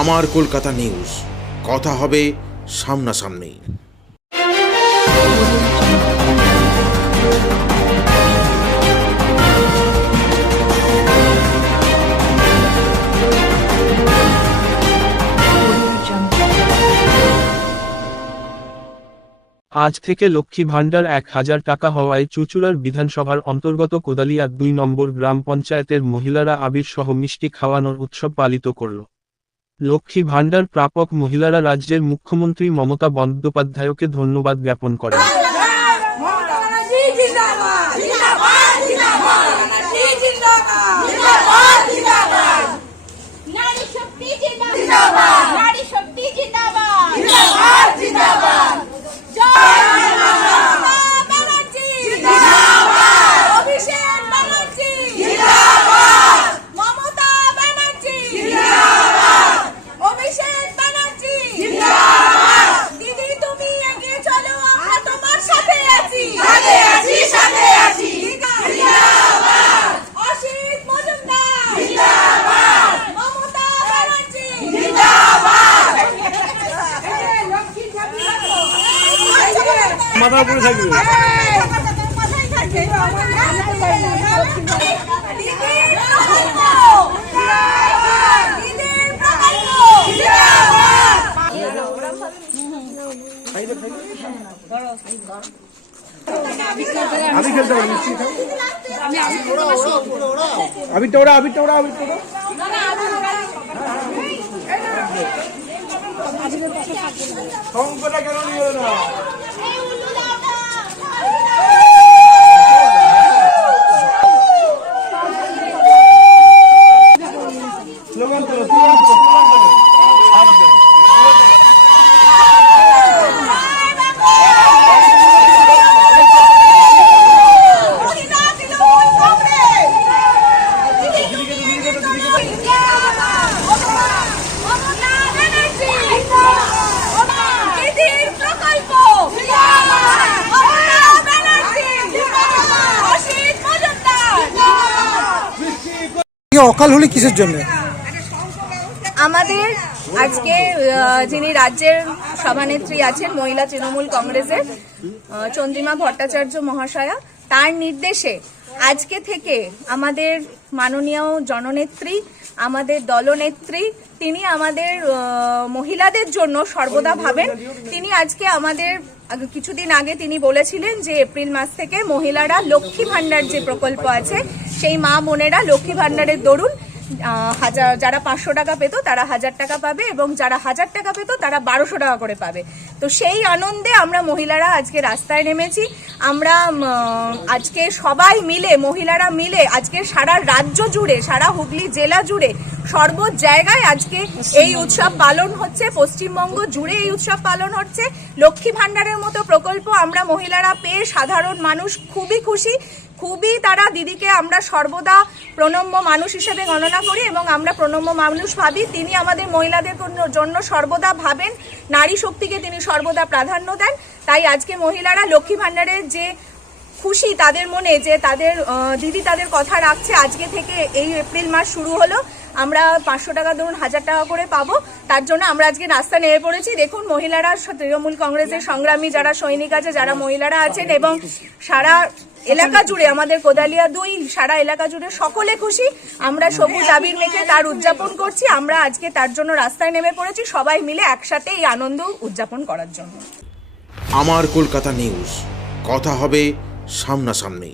আমার কলকাতা নিউজ। কথা হবে সামনাসামনি। আজ থেকে লক্ষ্মী ভাণ্ডার এক হাজার টাকা হওয়ায় চুচুড়ার বিধানসভার অন্তর্গত কোদালিয়া দুই নম্বর গ্রাম পঞ্চায়েতের মহিলারা আবির সহ মিষ্টি খাওয়ানোর উৎসব পালিত করল। লক্ষ্মী ভাণ্ডার প্রাপক মহিলারা রাজ্যের মুখ্যমন্ত্রী মমতা বন্দ্যোপাধ্যায়কে ধন্যবাদ জ্ঞাপন করেন। মাথা উপরে থাকবে। আমি খেলতে পারি আবিরটা ওরা আবিরটা ওরা আবিরটা কেন নিয়ে অকাল হলে কিসের জন্য? আমাদের আজকে যিনি রাজ্যের সভানেত্রী আছেন, মহিলা তৃণমূল কংগ্রেসের চন্দ্রিমা ভট্টাচার্য মহাশয়া, তার নির্দেশে আজকে থেকে আমাদের মাননীয় জননেত্রী, আমাদের দলনেত্রী, তিনি আমাদের মহিলাদের জন্য সর্বদা ভাবেন। তিনি আজকে আমাদের কিছুদিন আগে তিনি বলেছিলেন যে এপ্রিল মাস থেকে মহিলারা লক্ষ্মী ভাণ্ডার যে প্রকল্প আছে সেই মা বোনেরা লক্ষ্মী ভাণ্ডারের দরুন হাজার, যারা পাঁচশো টাকা পেতো তারা হাজার টাকা পাবে এবং যারা হাজার টাকা পেতো তারা বারোশো টাকা করে পাবে। তো সেই আনন্দে আমরা মহিলারা আজকে রাস্তায় নেমেছি। আমরা আজকে সবাই মিলে, মহিলারা মিলে আজকে সারা রাজ্য জুড়ে, সারা হুগলি জেলা জুড়ে সর্ব জায়গায় আজকে এই উৎসব পালন হচ্ছে। পশ্চিমবঙ্গ জুড়ে এই উৎসব পালন হচ্ছে। লক্ষ্মী ভাণ্ডারের মতো প্রকল্প আমরা মহিলারা পেয়ে সাধারণ মানুষ খুবই খুশি। খুবই তারা দিদিকে আমরা সর্বদা প্রণম্য মানুষ হিসেবে গণনা করি এবং আমরা প্রণম্য মানুষ ভাবি। তিনি আমাদের মহিলাদের জন্য- সর্বদা ভাবেন, নারী শক্তিকে তিনি সর্বদা প্রাধান্য দেন। তাই আজকে মহিলারা লক্ষ্মী ভাণ্ডারের যে খুশি তাদের মনে যে তাদের দিদি তাদের কথা রাখছে, আজকে থেকে এই এপ্রিল মাস শুরু হলো। আমরা পাঁচশো টাকা ধরুন, হাজার টাকা করে পাবো। তার জন্য আমরা আজকে রাস্তা নেমে পড়েছি। দেখুন, মহিলারা তৃণমূল কংগ্রেসের সংগ্রামী যারা সৈনিক আছে, যারা মহিলারা আছেন এবং সারা এলাকা জুড়ে, আমাদের কোদালিয়া দুই, সারা এলাকা জুড়ে সকলে খুশি। আমরা সবুজ আবির মেখে তার উদযাপন করছি। আমরা আজকে তার জন্য রাস্তায় নেমে পড়েছি। সবাই মিলে একসাথে এই আনন্দ উদযাপন করার জন্য। আমার কলকাতা নিউজ কথা হবে সামনাসামনি।